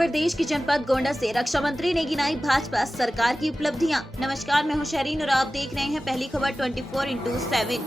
प्रदेश की जनपद गोंडा से रक्षा मंत्री ने गिनाई भाजपा सरकार की उपलब्धियां। नमस्कार, मैं हूं शरीन और आप देख रहे हैं पहली खबर 24x7।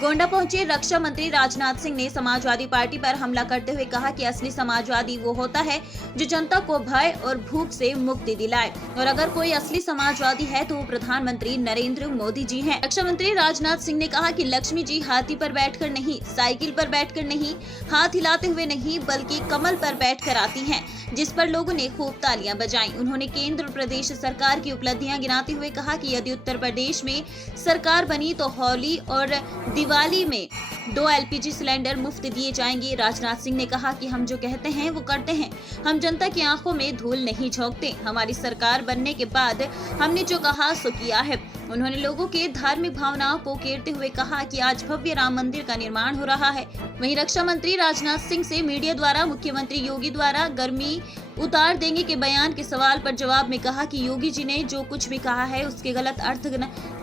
गोंडा पहुंचे रक्षा मंत्री राजनाथ सिंह ने समाजवादी पार्टी पर हमला करते हुए कहा कि असली समाजवादी वो होता है जो जनता को भय और भूख से मुक्ति दिलाए, और अगर कोई असली समाजवादी है तो वो प्रधानमंत्री नरेंद्र मोदी जी हैं। रक्षा मंत्री राजनाथ सिंह ने कहा कि लक्ष्मी जी हाथी पर बैठकर नहीं, साइकिल पर बैठकर नहीं, हाथ हिलाते हुए नहीं, बल्कि कमल पर बैठकर आती हैं, जिस पर लोगों ने खूब तालियां बजाई। उन्होंने केंद्र और प्रदेश सरकार की उपलब्धियां गिनाते हुए कहा कि यदि उत्तर प्रदेश में सरकार बनी तो होली और दिवाली में 2 LPG सिलेंडर मुफ्त दिए जाएंगे। राजनाथ सिंह ने कहा कि हम जो कहते हैं वो करते हैं, हम जनता की आंखों में धूल नहीं झोंकते। हमारी सरकार बनने के बाद हमने जो कहा सो किया है। उन्होंने लोगों के धार्मिक भावनाओं को उकेरते हुए कहा कि आज भव्य राम मंदिर का निर्माण हो रहा है। वहीं रक्षा मंत्री राजनाथ सिंह से मीडिया द्वारा मुख्यमंत्री योगी द्वारा गर्मी उतार देंगे के बयान के सवाल पर जवाब में कहा कि योगी जी ने जो कुछ भी कहा है उसके गलत अर्थ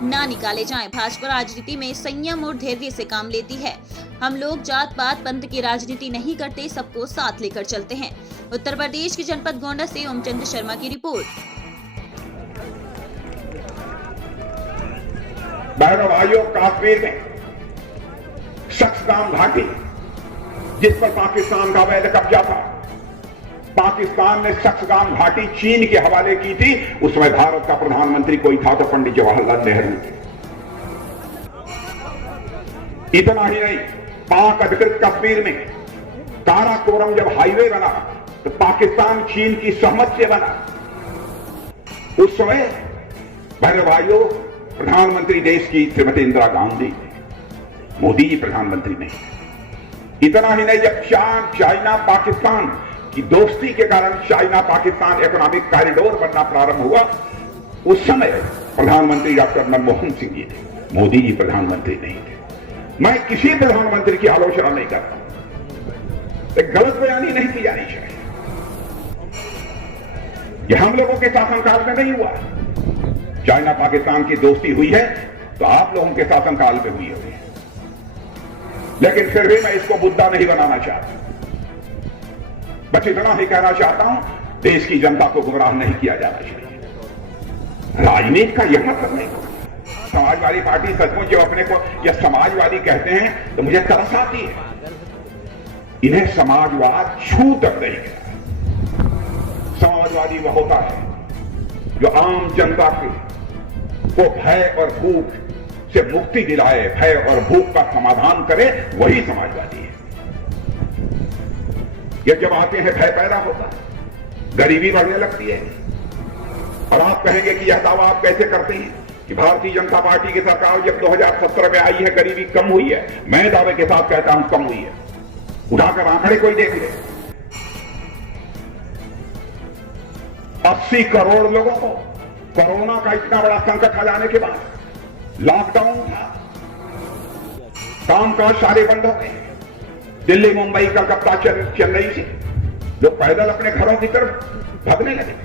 ना निकाले जाएं। भाजपा राजनीति में संयम और धैर्य से काम लेती है। हम लोग जात पात पंथ की राजनीति नहीं करते, सबको साथ लेकर चलते हैं। उत्तर प्रदेश के जनपद गोंडा से ओमचंद शर्मा की रिपोर्ट। भैरवाइयों कश्मीर में शख्सगाम घाटी, जिस पर पाकिस्तान का अवैध कब्जा था, पाकिस्तान ने शख्सगाम घाटी चीन के हवाले की थी। उस समय भारत का प्रधानमंत्री कोई था तो पंडित जवाहरलाल नेहरू थे। इतना ही नहीं, पाक अधिकृत कश्मीर में काराकोरम जब हाईवे बना तो पाकिस्तान चीन की सहमत से बना। उस समय भैरवाइयों प्रधानमंत्री देश की श्रीमती इंदिरा गांधी, मोदी जी प्रधानमंत्री नहीं। इतना ही नहीं, जब चाइना पाकिस्तान की दोस्ती के कारण चाइना पाकिस्तान इकोनॉमिक कॉरिडोर बनना प्रारंभ हुआ, उस समय प्रधानमंत्री डॉक्टर मनमोहन सिंह जी थे, मोदी जी प्रधानमंत्री नहीं थे। मैं किसी प्रधानमंत्री की आलोचना नहीं करता, एक गलत बयानी नहीं की जानी चाहिए। यह हम लोगों के शासनकाल में नहीं हुआ। चाइना पाकिस्तान की दोस्ती हुई है तो आप लोगों के शासनकाल में हुई है, लेकिन फिर भी मैं इसको मुद्दा नहीं बनाना चाहता। बस इतना ही कहना चाहता हूं, देश की जनता को गुमराह नहीं किया जाना चाहिए। राजनीति का यह मतलब नहीं। समाजवादी पार्टी सचमुच जो अपने को यह समाजवादी कहते हैं तो मुझे तरस आती है। इन्हें समाजवाद छू तक नहीं गया। समाजवादी वह होता है जो आम जनता को भय और भूख से मुक्ति दिलाए, भय और भूख का समाधान करे, वही समाजवादी है। ये जब आते हैं भय पैदा होता है, गरीबी बढ़ने लगती है। और आप कहेंगे कि यह दावा आप कैसे करते हैं कि भारतीय जनता पार्टी की सरकार जब 2017 में आई है गरीबी कम हुई है। मैं दावे के साथ कहता हूं कम हुई है। उठाकर आंकड़े कोई देख ले। 80 करोड़ लोगों को कोरोना का इतना बड़ा संकट आ जाने के बाद लॉकडाउन था, कामकाज सारे बंद हो गए। दिल्ली, मुंबई, कलकत्ता, चेन्नई से लोग पैदल अपने घरों की तरफ भागने लगे।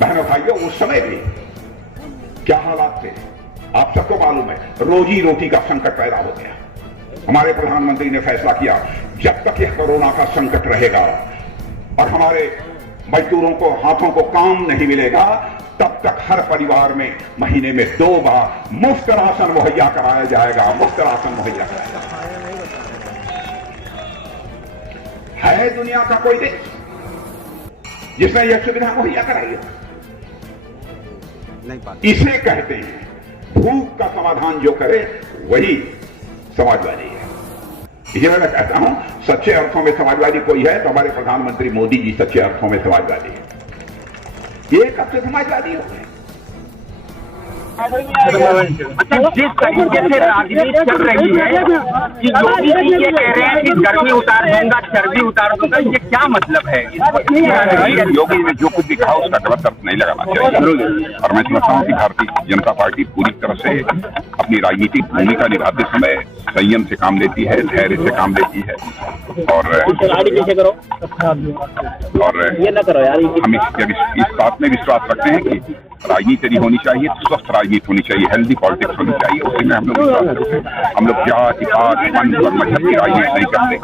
बहनों भाइयों, उस समय भी क्या हालात थे आप सबको मालूम है। रोजी रोटी का संकट पैदा हो गया। हमारे प्रधानमंत्री ने फैसला किया, जब तक यह कोरोना का संकट रहेगा और हमारे मजदूरों को हाथों को काम नहीं मिलेगा, तब तक हर परिवार में महीने में 2 बार मुफ्त राशन मुहैया कराया जाएगा। मुफ्त राशन मुहैया कराया जाएगा। है दुनिया का कोई देश जिसने यह सुविधा मुहैया कराई है? इसे कहते हैं भूख का समाधान जो करे वही समाजवादी है। इसलिए मैं कहता हूं, सच्चे अर्थों में समाजवादी कोई है तो हमारे प्रधानमंत्री मोदी जी सच्चे अर्थों में समाजवादी है। ये कब से समाजवादी हो गए? अच्छा, जिस तरीके से राजनीति चल रही है कि योगी जी ये कह रहे हैं कि गर्मी उतार दूंगा, चर्बी उतार दूंगा, ये क्या मतलब है? योगी ने जो कुछ दिखा उसका गलत अर्थ नहीं लगाना चाहिए। और मैं समझता हूँ कि भारतीय जनता पार्टी पूरी तरह से अपनी राजनीतिक भूमिका निभाते समय संयम से काम लेती है, धैर्य से काम लेती है और ये ना करो यार। हम इस बात में विश्वास रखते हैं कि राजनीति यदि होनी चाहिए तो स्वस्थ राजनीति होनी चाहिए, हेल्दी पॉलिटिक्स होनी चाहिए। उसी में हम लोग विश्वास करते हैं। हम लोग जाति पात पंथ और मजहब की राजनीति नहीं करते,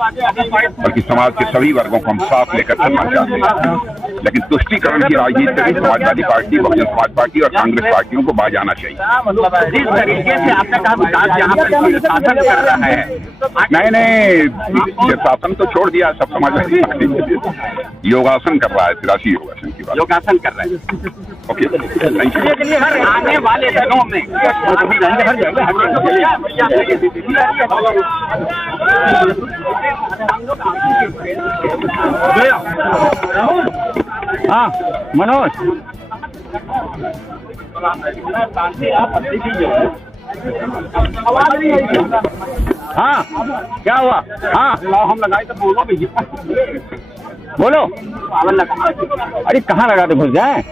बल्कि समाज के सभी वर्गों को हम साथ लेकर चलना चाहते हैं। लेकिन तुष्टीकरण की राजनीति में समाजवादी पार्टी, बहुजन समाज पार्टी और कांग्रेस पार्टियों को बाज आना चाहिए। जिस तरीके से आपने कहा विकास यहाँ पर शासन कर रहा है, मैंने शासन तो छोड़ दिया, सब समाजवादी पार्टी योगासन कर रहा है, 83 योगासन की बात, योगासन कर रहे हैं। Okay thank you. हर आने वाले दिनों में हाँ मनोज हाँ क्या हुआ? हाँ हम लगाए तो बोलो भैया, बोलो। अरे कहाँ लगाते घुस जाए।